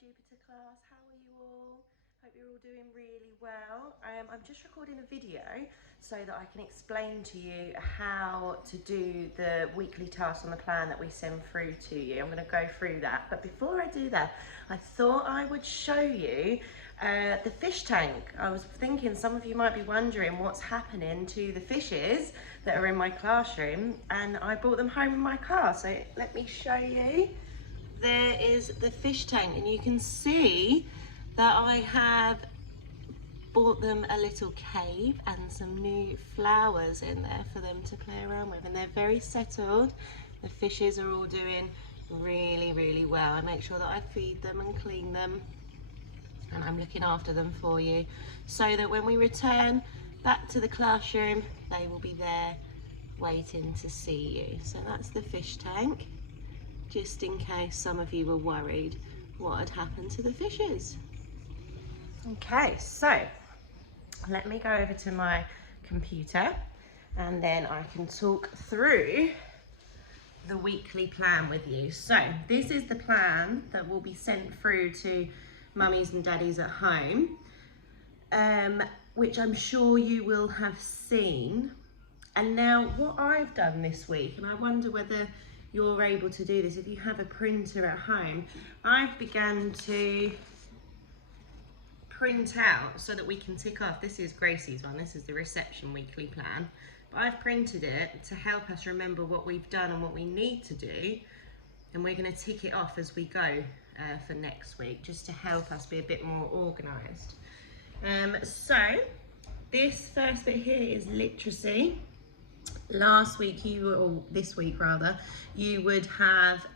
Jupiter class. How are you all? Hope you're all doing really well. I'm just recording a video so that I can explain to you how to do the weekly tasks on the plan that we send through to you. I'm going to go through that, but before I do that, I thought I would show you the fish tank. I was thinking some of you might be wondering what's happening to the fishes that are in my classroom, and I brought them home in my car, so let me show you. There is the fish tank, and you can see that I have bought them a little cave and some new flowers in there for them to play around with, and they're very settled. The fishes are all doing really well. I make sure that I feed them and clean them, and I'm looking after them for you so that when we return back to the classroom they will be there waiting to see you. So that's the fish tank, just in case some of you were worried what had happened to the fishes. Okay, so let me go over to my computer and then I can talk through the weekly plan with you. So this is the plan that will be sent through to mummies and daddies at home, which I'm sure you will have seen. And now what I've done this week, and I wonder whether you're able to do this if you have a printer at home, I've begun to print out so that we can tick off. This is Gracie's one, this is the reception weekly plan, but I've printed it to help us remember what we've done and what we need to do, and we're going to tick it off as we go for next week, just to help us be a bit more organised. So this first bit here is literacy. Last week or this week rather, you would have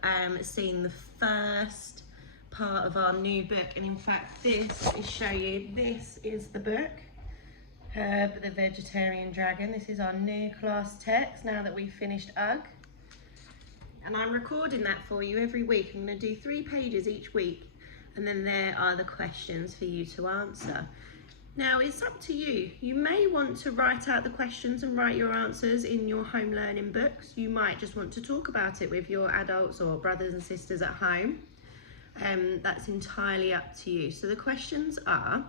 seen the first part of our new book, and in fact this is the book, Herb the Vegetarian Dragon. This is our new class text now that we've finished UGG, and I'm recording that for you every week. I'm going to do 3 pages each week, and then there are the questions for you to answer. Now it's up to you. You may want to write out the questions and write your answers in your home learning books. You might just want to talk about it with your adults or brothers and sisters at home. That's entirely up to you. So the questions are,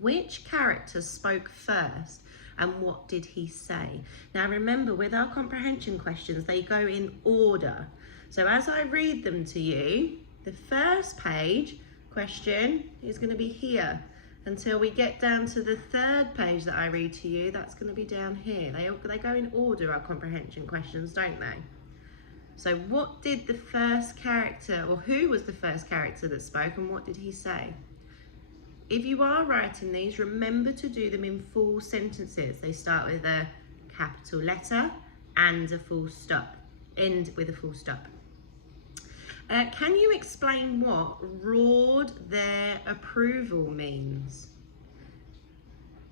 which character spoke first and what did he say? Now remember, with our comprehension questions, they go in order. So as I read them to you, the first page question is going to be here. Until we get down to the 3rd page that I read to you, that's going to be down here. They go in order, our comprehension questions, don't they? So what did the first character, or who was the first character that spoke, and what did he say? If you are writing these, remember to do them in full sentences. They start with a capital letter and a full stop, end with a full stop. Can you explain what roared their approval means?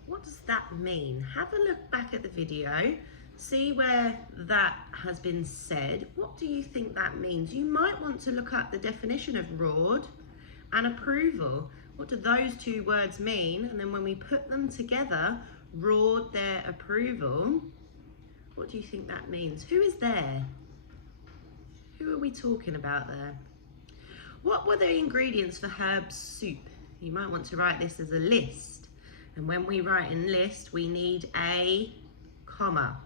What does that mean? Have a look back at the video, see where that has been said. What do you think that means? You might want to look up the definition of roared and approval. What do those 2 words mean? And then when we put them together, roared their approval, what do you think that means? Who is there? Who are we talking about there? What were the ingredients for Herb's soup? You might want to write this as a list. And when we write in list, we need a comma.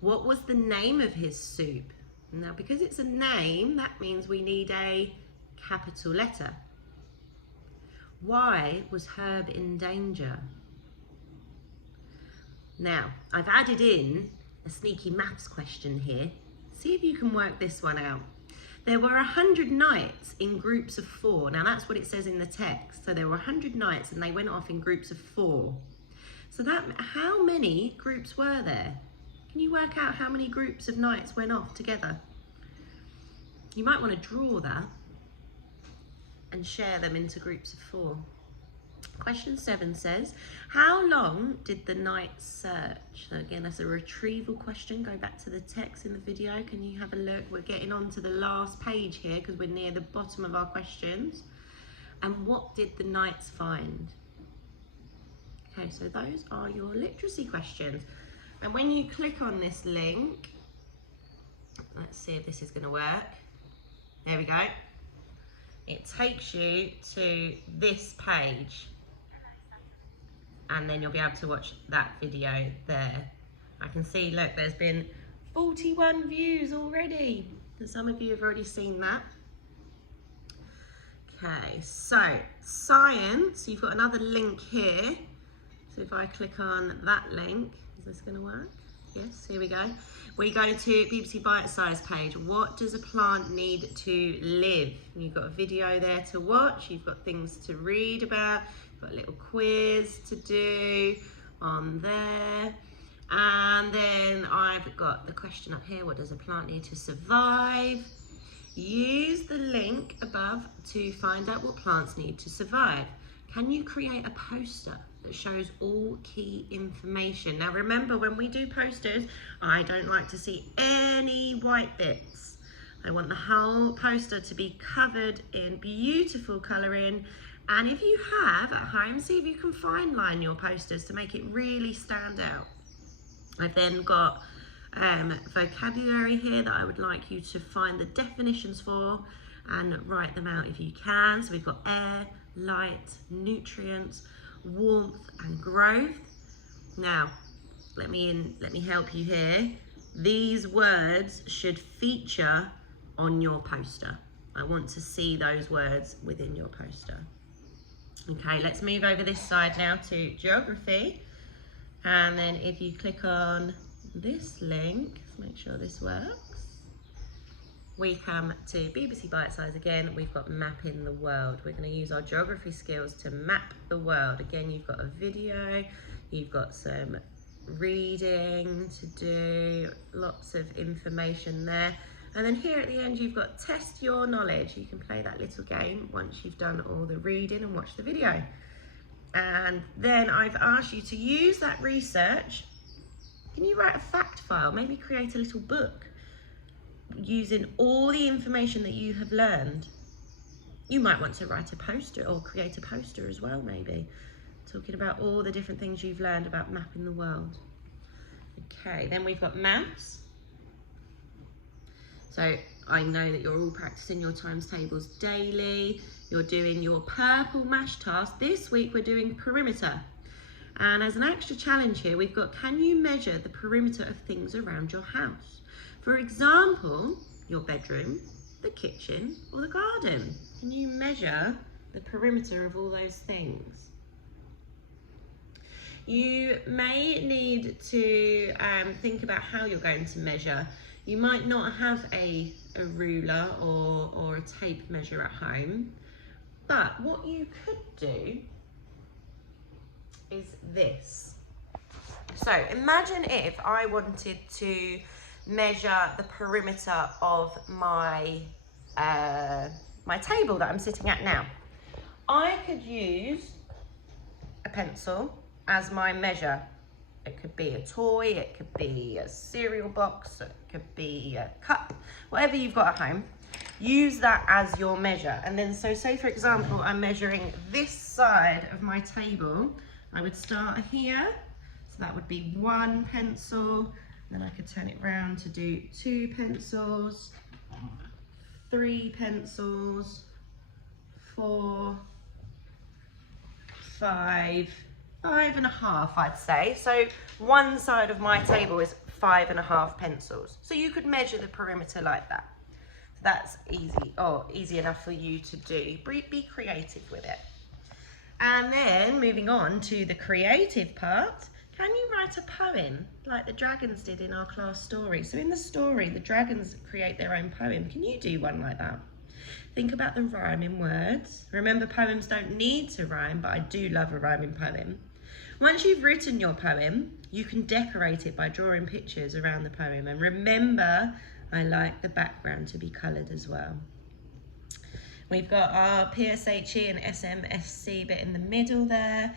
What was the name of his soup? Now, because it's a name, that means we need a capital letter. Why was Herb in danger? Now, I've added in a sneaky maths question here. See if you can work this one out. There were 100 knights in groups of 4. Now that's what it says in the text. So there were 100 knights and they went off in groups of 4. So how many groups were there? Can you work out how many groups of knights went off together? You might want to draw that and share them into groups of 4. Question 7 says, how long did the knights search? So again, that's a retrieval question. Go back to the text in the video. Can you have a look? We're getting on to the last page here because we're near the bottom of our questions. And what did the knights find? Okay, so those are your literacy questions. And when you click on this link, let's see if this is going to work. There we go. it takes you to this page, and then you'll be able to watch that video there. I can see, look, there's been 41 views already, and some of you have already seen that. Okay, so science, you've got another link here. So if I click on that link, is this going to work? Yes, here we go. We're going to BBC Bite Size page. What does a plant need to live? And you've got a video there to watch. You've got things to read about. You've got a little quiz to do on there. And then I've got the question up here. What does a plant need to survive? Use the link above to find out what plants need to survive. Can you create a poster that shows all key information? Now remember, when we do posters, I don't like to see any white bits. I want the whole poster to be covered in beautiful colouring. And if you have at home, see if you can fine line your posters to make it really stand out. I've then got vocabulary here that I would like you to find the definitions for and write them out if you can. So we've got air, light, nutrients, warmth and growth. Now let me help you here. These words should feature on your poster. I want to see those words within your poster. Okay, let's move over this side now to geography. And then if you click on this link, let's make sure this works. We come to BBC Bite Size again. We've got mapping the world. We're going to use our geography skills to map the world. Again, you've got a video, you've got some reading to do, lots of information there. And then here at the end, you've got test your knowledge. You can play that little game once you've done all the reading and watched the video. And then I've asked you to use that research. Can you write a fact file? Maybe create a little book using all the information that you have learned. You might want to write a poster or create a poster as well, maybe, talking about all the different things you've learned about mapping the world. Okay, then we've got maths. So I know that you're all practicing your times tables daily. You're doing your purple mash task. This week we're doing perimeter. And as an extra challenge here, we've got, can you measure the perimeter of things around your house? For example, your bedroom, the kitchen, or the garden. Can you measure the perimeter of all those things? You may need to think about how you're going to measure. You might not have a ruler or a tape measure at home, but what you could do is this. So imagine if I wanted to measure the perimeter of my my table that I'm sitting at now. I could use a pencil as my measure. It could be a toy, it could be a cereal box, it could be a cup, whatever you've got at home. Use that as your measure. And then, so say for example, I'm measuring this side of my table. I would start here, so that would be 1 pencil. Then I could turn it round to do 2 pencils, 3 pencils, 4, 5, 5.5, I'd say. So one side of my table is 5.5 pencils. So you could measure the perimeter like that. So that's easy enough for you to do. Be creative with it. And then moving on to the creative part, can you write a poem like the dragons did in our class story? So in the story, the dragons create their own poem. Can you do one like that? Think about the rhyming words. Remember, poems don't need to rhyme, but I do love a rhyming poem. Once you've written your poem, you can decorate it by drawing pictures around the poem. And remember, I like the background to be coloured as well. We've got our PSHE and SMSC bit in the middle there.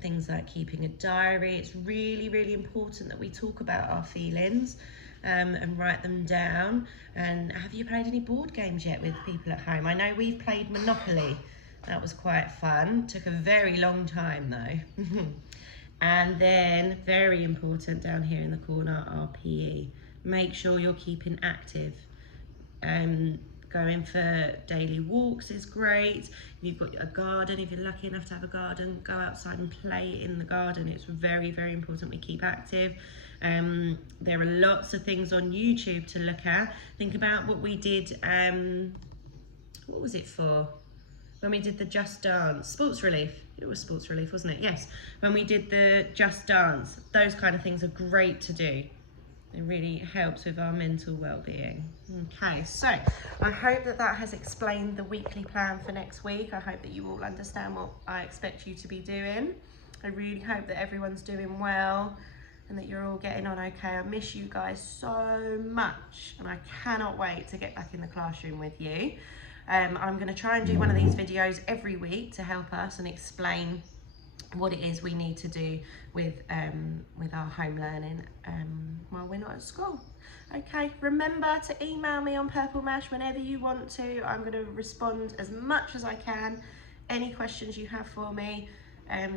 Things like keeping a diary. It's really, really important that we talk about our feelings and write them down. And have you played any board games yet with people at home? I know we've played Monopoly. That was quite fun. Took a very long time though. And then, very important down here in the corner, our PE. Make sure you're keeping active. Going for daily walks is great. If you've got a garden, if you're lucky enough to have a garden, go outside and play in the garden. It's very, very important we keep active. There are lots of things on YouTube to look at. Think about what we did, what was it for? When we did the Just Dance, Sports Relief. It was Sports Relief, wasn't it? Yes. When we did the Just Dance, those kind of things are great to do. It really helps with our mental well-being. Okay, so I hope that that has explained the weekly plan for next week. I hope that you all understand what I expect you to be doing. I really hope that everyone's doing well and that you're all getting on okay. I miss you guys so much and I cannot wait to get back in the classroom with you. I'm going to try and do one of these videos every week to help us and explain what it is we need to do with our home learning while we're not at school. Okay, remember to email me on Purple Mash whenever you want to. I'm going to respond as much as I can. Any questions you have for me,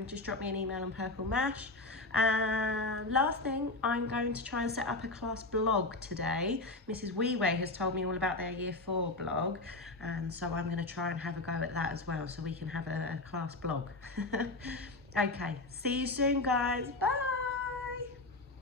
just drop me an email on Purple Mash. And last thing, I'm going to try and set up a class blog today. Mrs. Wee-Way has told me all about their Year 4 blog, and so I'm going to try and have a go at that as well, so we can have a class blog. Okay, see you soon guys, bye.